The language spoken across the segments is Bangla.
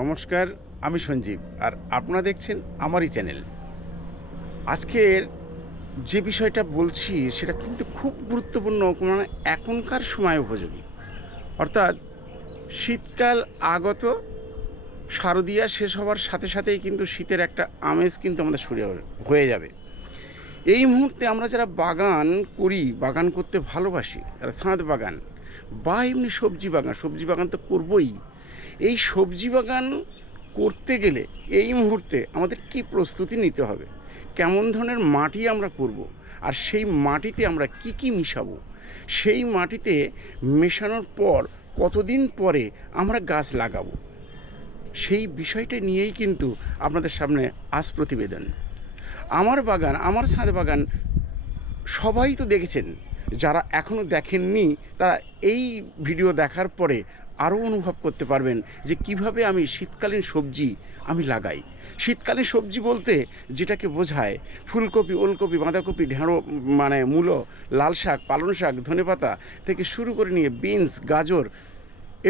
নমস্কার, আমি সঞ্জীব আর আপনারা দেখছেন আমারই চ্যানেল। আজকের যে বিষয়টা বলছি সেটা কিন্তু খুব গুরুত্বপূর্ণ মানে এখনকার সময় উপযোগী। অর্থাৎ শীতকাল আগত শারদীয়া শেষ হওয়ার সাথে সাথেই কিন্তু শীতের একটা আমেজ কিন্তু আমাদের শরীরে হয়ে যাবে। এই মুহূর্তে আমরা যারা বাগান করি, বাগান করতে ভালোবাসি, যারা ছাদ বাগান বা এমনি সবজি বাগান সবজি বাগান তো করবই এই সবজি বাগান করতে গেলে এই মুহূর্তে আমাদের কি প্রস্তুতি নিতে হবে? কেমন ধরনের মাটি আমরা করব? আর সেই মাটিতে আমরা কি কি মিশাবো? সেই মাটিতে মেশানোর পর কতদিন পরে আমরা গাছ লাগাবো? সেই বিষয়টা নিয়েই কিন্তু আপনাদের সামনে আজ প্রতিবেদন। আমার বাগান, আমার ছাদ বাগান সবাই তো দেখেছেন। যারা এখনও দেখেননি, তারা এই ভিডিও দেখার পরে আরও অনুভব করতে পারবেন যে কীভাবে আমি শীতকালীন সবজি আমি লাগাই। শীতকালীন সবজি বলতে যেটাকে বোঝায় ফুলকপি, ওলকপি, বাঁধাকপি, ঢেঁড়ো মানে মূলো, লাল শাক, পালং শাক ধনেপাতা থেকে শুরু করে নিয়ে বিনস, গাজর,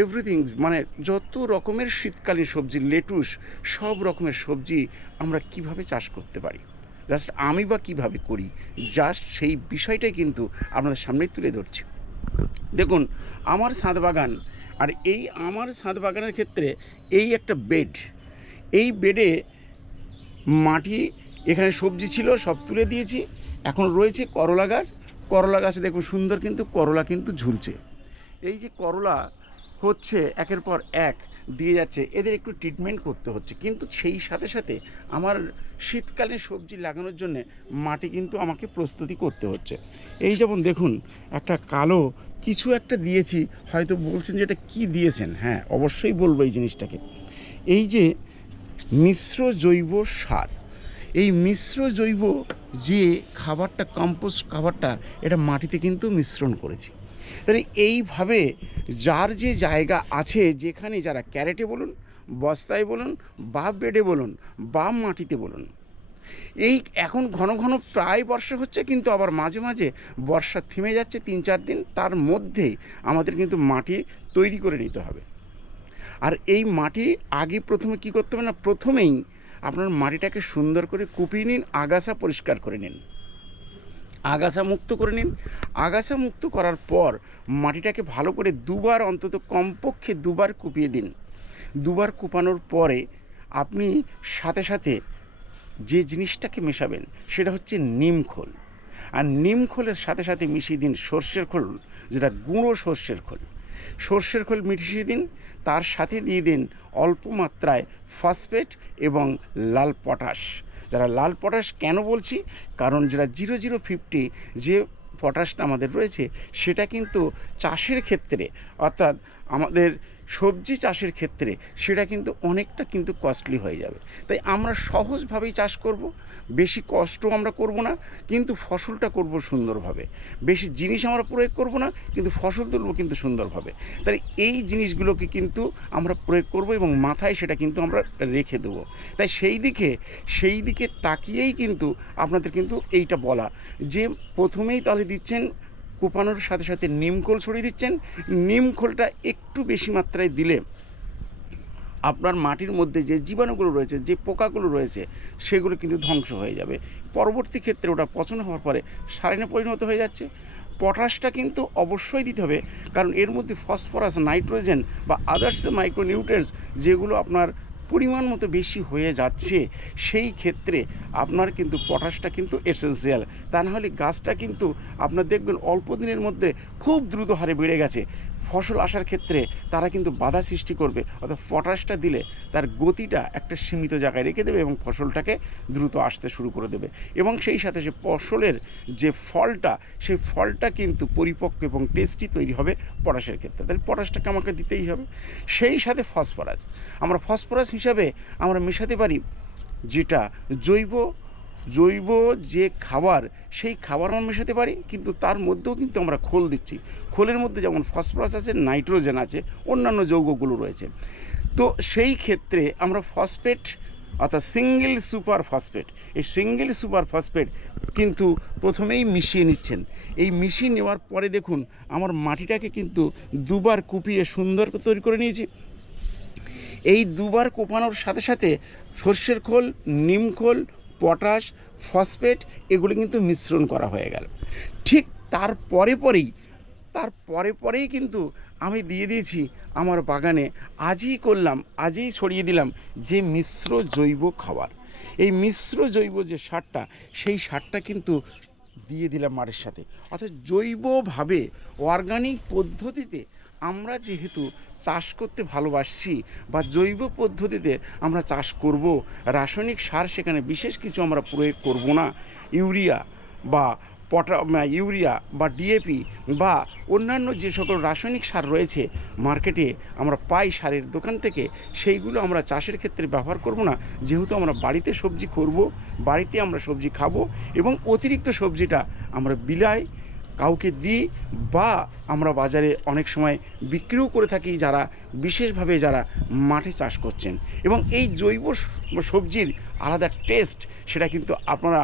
এভরিথিং মানে যত রকমের শীতকালীন সবজি, লেটুস, সব রকমের সবজি আমরা কীভাবে চাষ করতে পারি। জাস্ট আমি বা কীভাবে করি, জাস্ট সেই বিষয়টাই কিন্তু আপনাদের সামনেই তুলে ধরছি। দেখুন, আমার ছাদ বাগান আর এই আমার ছাদ বাগানের ক্ষেত্রে এই একটা বেড, এই বেডে মাটি, এখানে সবজি ছিল, সব তুলে দিয়েছি। এখন রয়েছে করলা গাছ। করলা গাছে দেখুন সুন্দর কিন্তু, করলা কিন্তু ঝুলছে। এই যে করলা হচ্ছে একের পর এক দিয়ে যাচ্ছে, এদের একটু ট্রিটমেন্ট করতে হচ্ছে। কিন্তু সেই সাথে সাথে আমার শীতকালীন সবজি লাগানোর জন্য মাটি কিন্তু আমাকে প্রস্তুতি করতে হচ্ছে। এই যেমন দেখুন, একটা কালো কিছু একটা দিয়েছি, হয়তো বলছেন যে এটা কী দিয়েছেন? হ্যাঁ অবশ্যই বলব এই জিনিসটাকে। এই যে মিশ্র জৈব সার, এই মিশ্র জৈব যে খাবারটা কম্পোস্ট খাবারটা, এটা মাটিতে কিন্তু মিশ্রণ করেছি। তাহলে এইভাবে যার যে জায়গা আছে, যেখানে যারা ক্যারেটে বলুন, বস্তায় বলুন, বা বেডে বলুন, বা মাটিতে বলুন এই এখন ঘন ঘন প্রায় বর্ষা হচ্ছে, কিন্তু আবার মাঝে মাঝে বর্ষা থেমে যাচ্ছে তিন চার দিন, তার মধ্যেই আমাদের কিন্তু মাটি তৈরি করে নিতে হবে। আর এই মাটি আগে প্রথমে কি করতে হবে না, প্রথমেই আপনার মাটিটাকে সুন্দর করে কুপিয়ে নিন, আগাছা পরিষ্কার করে নিন। আগাছা মুক্ত করে নিন। আগাছা মুক্ত করার পর মাটিটাকে ভালো করে দুবার অন্তত কমপক্ষে দুবার কুপিয়ে দিন। দুবার কুপানোর পরে আপনি সাথে সাথে যে জিনিসটাকে মেশাবেন, সেটা হচ্ছে নিম খোল। আর নিম খোলের সাথে সাথে মিশিয়ে দিন সর্ষের খোল, যেটা গুঁড়ো সর্ষের খোল। সর্ষের খোল মিশিয়ে দিন, তার সাথে দিয়ে দিন অল্প মাত্রায় ফসফেট এবং লাল পটাশ। যারা লাল পটাশ কেন বলছি? কারণ যেটা জিরো জিরো ফিফটি যে পটাশটা আমাদের রয়েছে, সেটা কিন্তু চাষের ক্ষেত্রে, অর্থাৎ আমাদের সবজি চাষের ক্ষেত্রে সেটা কিন্তু অনেকটা কিন্তু কস্টলি হয়ে যাবে। তাই আমরা সহজভাবেই চাষ করব, বেশি কষ্ট আমরা করব না, কিন্তু ফসলটা করব সুন্দরভাবে। বেশি জিনিস আমরা প্রয়োগ করব না, কিন্তু ফসল তুলব কিন্তু সুন্দরভাবে। তাই এই জিনিসগুলোকে কিন্তু আমরা প্রয়োগ করব এবং মাথায় সেটা কিন্তু আমরা রেখে দেবো। তাই সেই দিকে সেই দিকে তাকিয়েই কিন্তু আপনাদের কিন্তু এইটা বলা যে প্রথমেই তাহলে দিচ্ছেন কুপানোর সাথে সাথে নিমখোল ছড়িয়ে দিচ্ছেন। নিমখোলটা একটু বেশি মাত্রায় দিলে আপনার মাটির মধ্যে যে জীবাণুগুলো রয়েছে, যে পোকাগুলো রয়েছে, সেগুলো কিন্তু ধ্বংস হয়ে যাবে। পরবর্তী ক্ষেত্রে ওটা পচন হওয়ার পরে সারিনে পরিণত হয়ে যাচ্ছে। পটাশটা কিন্তু অবশ্যই দিতে হবে, কারণ এর মধ্যে ফসফরাস, নাইট্রোজেন বা আদার্স মাইক্রোনিউট্রেন্টস যেগুলো আপনার পরিমাণ মতো বেশি হয়ে যাচ্ছে, সেই ক্ষেত্রে আপনার কিন্তু পটাশটা কিন্তু এসেন্সিয়াল তা না হলে গাছটা কিন্তু আপনার দেখবেন অল্প দিনের মধ্যে খুব দ্রুত হারে বেড়ে গেছে। ফসল আসার ক্ষেত্রে তারা কিন্তু বাধা সৃষ্টি করবে। অর্থাৎ পটাশটা দিলে তার গতিটা একটা সীমিত জায়গায় রেখে দেবে এবং ফসলটাকে দ্রুত আসতে শুরু করে দেবে। এবং সেই সাথে সে ফসলের যে ফলটা, সেই ফলটা কিন্তু পরিপক্ক এবং টেস্টি তৈরি হবে পটাশের ক্ষেত্রে। তাহলে পটাশটাকে আমাকে দিতেই হবে। সেই সাথে ফসফরাস। আমরা ফসফরাস হিসাবে আমরা মেশাতে পারি যেটা জৈব জৈব যে খাবার, সেই খাবার আমরা মেশাতে পারি, কিন্তু তার মধ্যেও কিন্তু আমরা খোল দিচ্ছি। খোলের মধ্যে যেমন ফসফরাস আছে, নাইট্রোজেন আছে, অন্যান্য যৌগগুলো রয়েছে। তো সেই ক্ষেত্রে আমরা ফসফেট, অর্থাৎ সিঙ্গেল সুপার ফসফেট, এই সিঙ্গেল সুপার ফসফেট কিন্তু প্রথমেই মিশিয়ে নিচ্ছেন। এই মিশিয়ে নেওয়ার পরে দেখুন, আমার মাটিটাকে কিন্তু দুবার কুপিয়ে সুন্দর তৈরি করে নিয়েছি। এই দুবার কোপানোর সাথে সাথে সর্ষের খোল, নিম খোল পটাশ, ফসফেট এগুলো কিন্তু মিশ্রণ করা হয়ে গেল। ঠিক তার পরে পরেই, তার পরে পরেই কিন্তু আমি দিয়ে দিয়েছি আমার বাগানে। আজই করলাম, আজই ছড়িয়ে দিলাম যে মিশ্র জৈব খাবার। এই মিশ্র জৈব যে সারটা, সেই সারটা কিন্তু দিয়ে দিলাম মারের সাথে। অর্থাৎ জৈবভাবে অর্গানিক পদ্ধতিতে আমরা যেহেতু চাষ করতে ভালোবাসছি বা জৈব পদ্ধতিতে আমরা চাষ করব, রাসায়নিক সার সেখানে বিশেষ কিছু আমরা প্রয়োগ করব না। ইউরিয়া বা পটা ইউরিয়া বা ডিএপি বা অন্যান্য যে সকল রাসায়নিক সার রয়েছে মার্কেটে আমরা পাই সারের দোকান থেকে, সেইগুলো আমরা চাষের ক্ষেত্রে ব্যবহার করব না। যেহেতু আমরা বাড়িতে সবজি করব, বাড়িতে আমরা সবজি খাব এবং অতিরিক্ত সবজিটা আমরা বিলাই কাউকে দিই বা আমরা বাজারে অনেক সময় বিক্রিও করে থাকি যারা বিশেষভাবে যারা মাঠে চাষ করছেন। এবং এই জৈব সবজির আলাদা টেস্ট সেটা কিন্তু আপনারা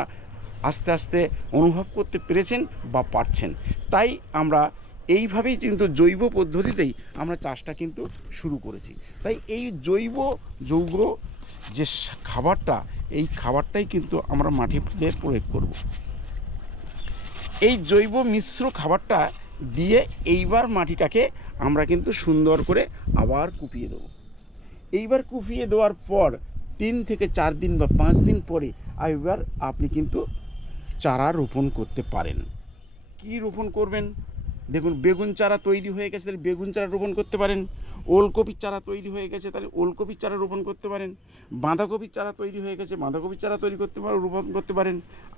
আস্তে আস্তে অনুভব করতে পেরেছেন বা পারছেন। তাই আমরা এইভাবেই কিন্তু জৈব পদ্ধতিতেই আমরা চাষটা কিন্তু শুরু করেছি। তাই এই জৈব যৌগ যে খাবারটা, এই খাবারটাই কিন্তু আমরা মাটিতে প্রয়োগ করব। এই জৈব মিশ্র খাবারটা দিয়ে এইবার মাটিটাকে আমরা কিন্তু সুন্দর করে আবার কুপিয়ে দেবো। এইবার কুপিয়ে দেওয়ার পর তিন থেকে চার দিন বা পাঁচ দিন পরে এবার আপনি কিন্তু চারা রোপণ করতে পারেন। কি রোপণ করবেন? দেখুন, বেগুন চারা তৈরি হয়ে গেছে, তাহলে বেগুন চারা রোপণ করতে পারেন। ওলকপির চারা তৈরি হয়ে গেছে, তাহলে ওলকপির চারা রোপণ করতে পারেন। বাঁধাকপির চারা তৈরি হয়ে গেছে, বাঁধাকপির চারা তৈরি করতে পারেন, রোপণ করতে পারেন।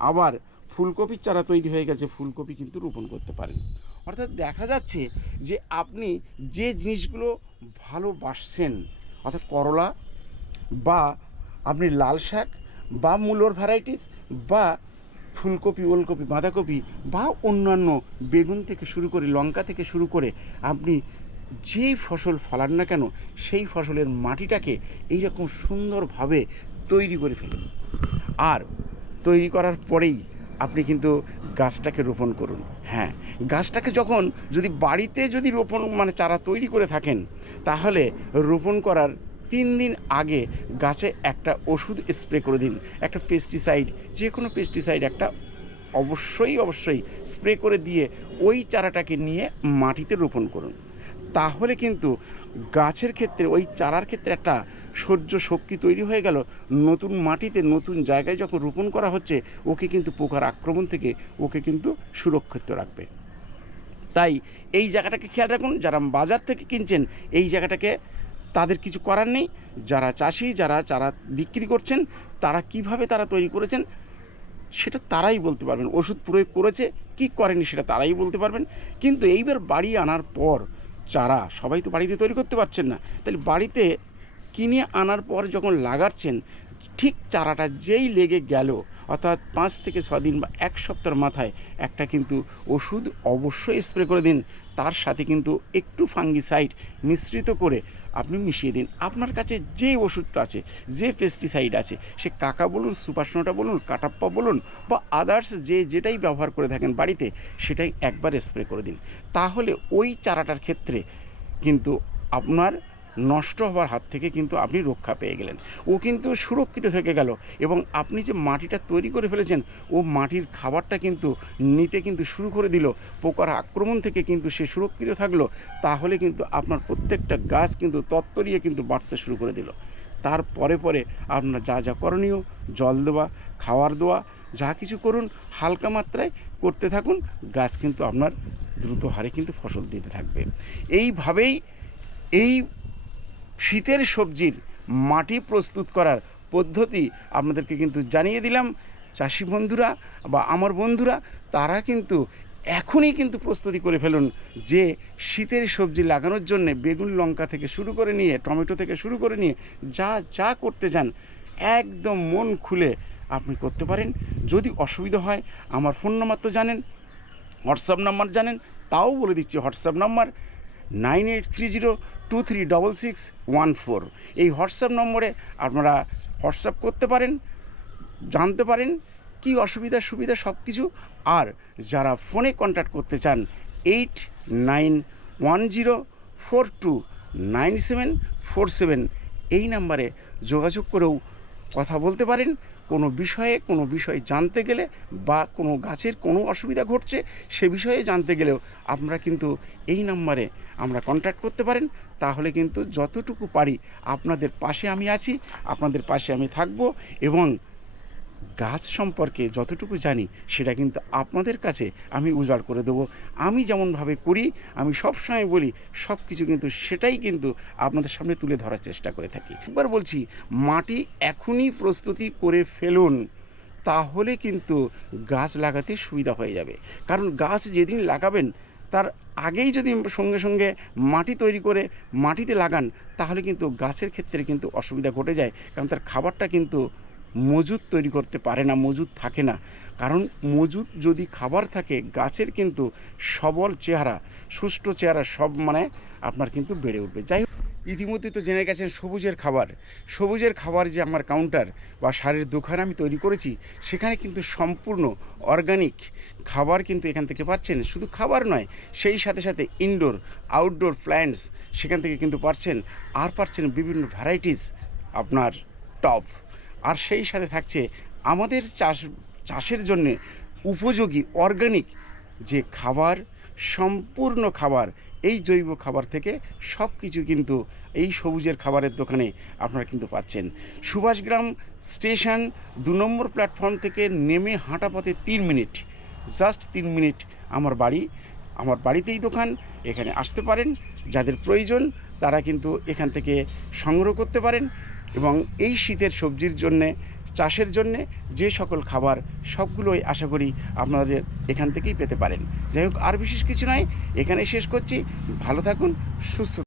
আবার ফুলকপির চারা তৈরি হয়ে গেছে, ফুলকপি কিন্তু রোপণ করতে পারেন। অর্থাৎ দেখা যাচ্ছে যে আপনি যে জিনিসগুলো ভালোবাসছেন, অর্থাৎ করলা বা আপনি লাল শাক বা মূলোর ভ্যারাইটিস বা ফুলকপি, ওলকপি, বাঁধাকপি বা অন্যান্য বেগুন থেকে শুরু করে, লঙ্কা থেকে শুরু করে আপনি যেই ফসল ফলান না কেন, সেই ফসলের মাটিটাকে এইরকম সুন্দরভাবে তৈরি করে ফেলুন। আর তৈরি করার পরেই আপনি কিন্তু গাছটাকে রোপণ করুন। হ্যাঁ গাছটাকে যখন যদি বাড়িতে যদি রোপণ মানে চারা তৈরি করে থাকেন, তাহলে রোপণ করার তিন দিন আগে গাছে একটা ওষুধ স্প্রে করে দিন। একটা পেস্টিসাইড যে কোনো পেস্টিসাইড একটা অবশ্যই অবশ্যই স্প্রে করে দিয়ে ওই চারাটাকে নিয়ে মাটিতে রোপণ করুন। তাহলে কিন্তু গাছের ক্ষেত্রে, ওই চারার ক্ষেত্রে একটা সহ্য শক্তি তৈরি হয়ে গেল। নতুন মাটিতে নতুন জায়গায় যখন রোপণ করা হচ্ছে, ওকে কিন্তু পোকার আক্রমণ থেকে ওকে কিন্তু সুরক্ষিত রাখবে। তাই এই জায়গাটাকে খেয়াল রাখুন, যারা বাজার থেকে কিনছেন, এই জায়গাটাকে তাদের কিছু করার নেই। যারা চাষি, যারা চারা বিক্রি করছেন, তারা কীভাবে তারা তৈরি করেছেন, সেটা তারাই বলতে পারবেন। ওষুধ প্রয়োগ করেছে, কি করেনি সেটা তারাই বলতে পারবেন। কিন্তু এইবার বাড়ি আনার পর চারা, সবাই তো বাড়িতে তৈরি করতে পারছেন না। তাহলে বাড়িতে কিনে আনার পর যখন লাগাচ্ছেন, ঠিক চারাটা যেই লেগে গেল অর্থাৎ পাঁচ থেকে ছ দিন বা এক সপ্তাহের মাথায় একটা কিন্তু ওষুধ অবশ্যই স্প্রে করে দিন। তার সাথে কিন্তু একটু ফাঙ্গিসাইড মিশ্রিত করে আপনি মিশিয়ে দিন। আপনার কাছে যে ওষুধটা আছে, যে পেস্টিসাইড আছে, সে কাকা বলুন, সুপারসোনাটা বলুন, কাটাপ্পা বলুন বা আদার্স যে যেটাই ব্যবহার করে থাকেন বাড়িতে, সেটাই একবার স্প্রে করে দিন। তাহলে ওই চারাটার ক্ষেত্রে কিন্তু আপনার নষ্ট হওয়ার হাত থেকে কিন্তু আপনি রক্ষা পেয়ে গেলেন। ও কিন্তু সুরক্ষিত থেকে গেল এবং আপনি যে মাটিটা তৈরি করে ফেলেছেন, ও মাটির খাবারটা কিন্তু নিতে কিন্তু শুরু করে দিল। পোকার আক্রমণ থেকে কিন্তু সে সুরক্ষিত থাকল। তাহলে কিন্তু আপনার প্রত্যেকটা গাছ কিন্তু তত্তরিয়ে কিন্তু বাড়তে শুরু করে দিল। তার পরে পরে আপনার যা যা করণীয়, জল দেওয়া, খাওয়ার দেওয়া, যা কিছু করুন, হালকা মাত্রায় করতে থাকুন, গাছ কিন্তু আপনার দ্রুত হারে কিন্তু ফসল দিতে থাকবে। এইভাবেই এই শীতের সবজির মাটি প্রস্তুত করার পদ্ধতি আপনাদেরকে কিন্তু জানিয়ে দিলাম। চাষি বন্ধুরা বা আমার বন্ধুরা, তারা কিন্তু এখনই কিন্তু প্রস্তুতি করে ফেলুন যে শীতের সবজি লাগানোর জন্য বেগুন, লঙ্কা থেকে শুরু করে নিয়ে, টমেটো থেকে শুরু করে নিয়ে যা যা করতে চান, একদম মন খুলে আপনি করতে পারেন। যদি অসুবিধা হয়, আমার ফোন নাম্বার তো জানেন, হোয়াটসঅ্যাপ নাম্বার জানেন, তাও বলে দিচ্ছি WhatsApp number nine eight three zero two three double six one four এই হোয়াটসঅ্যাপ নম্বরে আপনারা হোয়াটসঅ্যাপ করতে পারেন, জানতে পারেন কি অসুবিধা সুবিধা সব কিছু আর যারা ফোনে কন্ট্যাক্ট করতে চান eight nine one zero four two nine seven four seven এই নাম্বারে যোগাযোগ করেও কথা বলতে পারেন। কোনো বিষয়ে, কোনো বিষয় জানতে গেলে বা কোনো গাছের কোনো অসুবিধা ঘটছে, সে বিষয়ে জানতে গেলেও আপনারা কিন্তু এই নাম্বারে আমরা কন্ট্যাক্ট করতে পারেন। তাহলে কিন্তু যতটুকু পারি আপনাদের পাশে আমি আছি, আপনাদের পাশে আমি থাকব এবং গাছ সম্পর্কে যতটুকু জানি, সেটা কিন্তু আপনাদের কাছে আমি উজাড় করে দেবো। আমি যেমনভাবে করি, আমি সবসময় বলি সব কিছু কিন্তু সেটাই কিন্তু আপনাদের সামনে তুলে ধরার চেষ্টা করে থাকি। একবার বলছি, মাটি এখনই প্রস্তুতি করে ফেলুন, তাহলে কিন্তু গাছ লাগাতে সুবিধা হয়ে যাবে। কারণ গাছ যেদিন লাগাবেন, তার আগেই যদি সঙ্গে সঙ্গে মাটি তৈরি করে মাটিতে লাগান, তাহলে কিন্তু গাছের ক্ষেত্রে কিন্তু অসুবিধা ঘটে যায়, কারণ তার খাবারটা কিন্তু মজুদ তৈরি করতে পারে না, মজুদ থাকে না। কারণ মজুদ যদি খাবার থাকে, গাছের কিন্তু সবল চেহারা, সুষ্ঠু চেহারা সব মানে আপনার কিন্তু বেড়ে উঠবে। যাই হোক ইতিমধ্যে তো জেনে গেছেন সবুজের খাবার। সবুজের খাবার যে আমার কাউন্টার বা সারের দোকান আমি তৈরি করেছি, সেখানে কিন্তু সম্পূর্ণ অর্গানিক খাবার কিন্তু এখান থেকে পাচ্ছেন। শুধু খাবার নয়, সেই সাথে সাথে ইনডোর আউটডোর প্ল্যান্টস সেখান থেকে কিন্তু পাচ্ছেন। আর পাচ্ছেন বিভিন্ন ভ্যারাইটিস আপনার টপ আর সেই সাথে থাকছে আমাদের চাষ, চাষের জন্যে উপযোগী অর্গানিক যে খাবার, সম্পূর্ণ খাবার, এই জৈব খাবার থেকে সব কিছু কিন্তু এই সবুজের খাবারের দোকানে আপনারা কিন্তু পাচ্ছেন। সুভাষগ্রাম স্টেশন দু নম্বর প্ল্যাটফর্ম থেকে নেমে হাঁটা পথে তিন মিনিট জাস্ট তিন মিনিট আমার বাড়ি। আমার বাড়িতেই দোকান, এখানে আসতে পারেন, যাদের প্রয়োজন তারা কিন্তু এখান থেকে সংগ্রহ করতে পারেন। এবং এই শীতের সবজির জন্যে, চাষের জন্যে যে সকল খাবার সবগুলোই আশা করি আপনাদের এখান থেকেই পেতে পারেন। যাই হোক, আর বিশেষ কিছু নয় এখানে শেষ করছি। ভালো থাকুন, সুস্থ